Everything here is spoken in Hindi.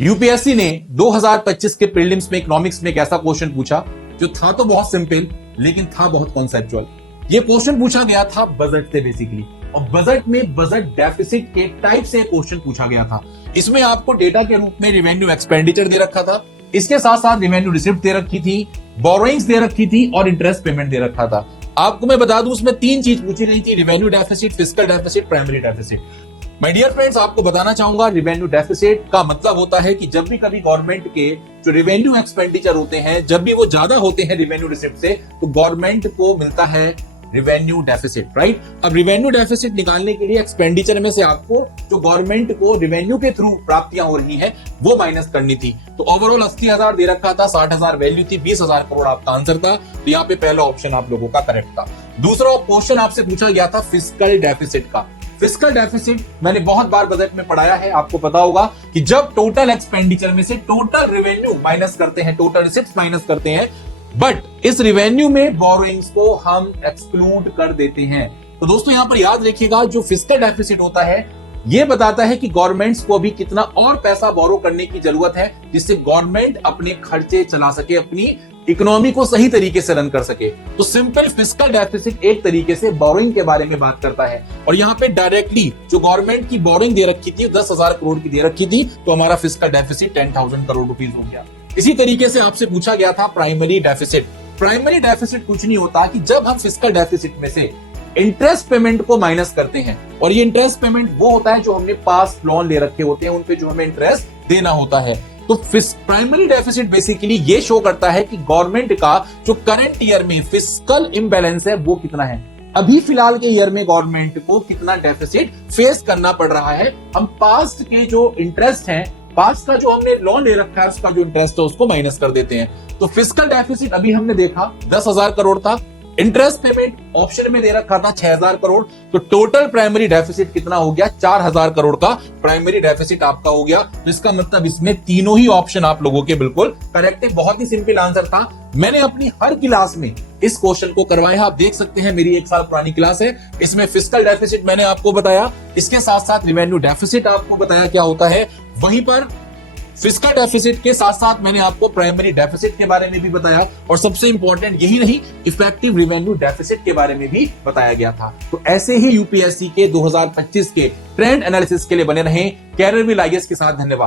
यूपीएससी ने 2025 के प्रीलिम्स में इकोनॉमिक्स में एक ऐसा क्वेश्चन पूछा जो था तो बहुत सिंपल लेकिन था बहुत कॉन्सेप्चुअल। ये क्वेश्चन पूछा गया था बजट से बेसिकली, और बजट में बजट डेफिसिट के टाइप से क्वेश्चन पूछा गया था। इसमें आपको डेटा के रूप में रिवेन्यू एक्सपेंडिचर दे रखा था, इसके साथ साथ रिवेन्यू रिसिप्ट दे रखी थी, बोरोइंग्स दे रखी थी और इंटरेस्ट पेमेंट दे रखा था। आपको मैं बता दूं उसमें तीन चीज पूछी गई थी, revenue deficit, fiscal deficit, primary deficit. My dear friends, आपको बताना चाहूंगा रिवेन्यू डेफिसिट का मतलब होता है कि जब भी कभी गवर्नमेंट के जो रिवेन्यू एक्सपेंडिचर होते हैं, जब भी वो ज्यादा होते हैं रिवेन्यू रिसिप्ट से, तो गवर्नमेंट को मिलता है रिवेन्यू डेफिसिट, राइट। अब रिवेन्यू डेफिसिट निकालने के लिए एक्सपेंडिचर में से आपको जो गवर्नमेंट को रिवेन्यू के थ्रू प्राप्तियां हो रही हैं वो माइनस करनी थी। तो ओवरऑल 80,000 दे रखा था, 60,000 वैल्यू थी, 20,000 करोड़ आपका आंसर था। तो यहाँ पे पहला ऑप्शन आप लोगों का करेक्ट था। दूसरा क्वेश्चन आपसे पूछा गया था फिस्कल डेफिसिट का। फिस्कल डेफिसिट मैंने बहुत बार बजट में पढ़ाया है, आपको पता होगा कि जब टोटल एक्सपेंडिचर में से टोटल रिवेन्यू माइनस करते हैं, टोटल रिसिप्ट माइनस करते हैं, बट इस रिवेन्यू में बोरोइंग्स को हम एक्सक्लूड कर देते हैं। तो दोस्तों यहां पर याद रखिएगा, जो फिस्कल डेफिसिट होता है ये बताता है कि गवर्नमेंट्स को अभी कितना और पैसा बोरो करने की जरूरत है जिससे गवर्नमेंट अपने खर्चे चला सके, अपनी इकोनॉमी को सही तरीके से रन कर सके। तो सिंपल फिस्कल डेफिसिट एक तरीके से बोरोइंग के बारे में बात करता है, और यहाँ पे डायरेक्टली जो गवर्नमेंट की बोरोइंग दे रखी थी 10,000 करोड़ की दे रखी थी, तो हमारा फिस्कल डेफिसिट 10,000 करोड़ रुपीस हो गया। इसी तरीके से आपसे पूछा गया था प्राइमरी डेफिसिट। प्राइमरी डेफिसिट कुछ नहीं होता कि जब हम फिस्कल डेफिसिट में से इंटरेस्ट पेमेंट को माइनस करते हैं, और ये इंटरेस्ट पेमेंट वो होता है जो हमने पास लोन ले रखे होते हैं, उन पे जो हमें इंटरेस्ट देना होता है। तो प्राइमरी डेफिसिट बेसिकली ये शो करता है कि गवर्नमेंट का जो करंट ईयर में फिस्कल इम्बैलेंस है वो कितना है, अभी फिलहाल के ईयर में गवर्नमेंट को कितना डेफिसिट फेस करना पड़ रहा है। हम पास्ट के जो इंटरेस्ट है, पास्ट का जो हमने लोन ले रखा है उसका जो इंटरेस्ट है उसको माइनस कर देते हैं। तो फिस्कल डेफिसिट अभी हमने देखा 10,000 करोड़ था, इंटरेस्ट पेमेंट ऑप्शन में दे रखा था 6,000 करोड़, तो टोटल प्राइमरी डेफिसिट कितना हो गया, 4,000 करोड़ का प्राइमरी डेफिसिट आपका हो गया। तो इसका मतलब इसमें तीनों ही ऑप्शन आप लोगों के बिल्कुल करेक्ट है। बहुत ही सिंपल आंसर था। मैंने अपनी हर क्लास में इस क्वेश्चन को करवाया, आप देख सकते हैं मेरी 1 साल पुरानी क्लास है, इसमें फिस्कल डेफिसिट मैंने आपको बताया, इसके साथ साथ रिवेन्यू डेफिसिट आपको बताया क्या होता है, वहीं पर फिस्कल डेफिसिट के साथ साथ मैंने आपको प्राइमरी डेफिसिट के बारे में भी बताया, और सबसे इंपॉर्टेंट यही नहीं, इफेक्टिव रिवेन्यू डेफिसिट के बारे में भी बताया गया था। तो ऐसे ही यूपीएससी के 2025 के ट्रेंड एनालिसिस के लिए बने रहें कैरियर विल आईएएस के साथ। धन्यवाद।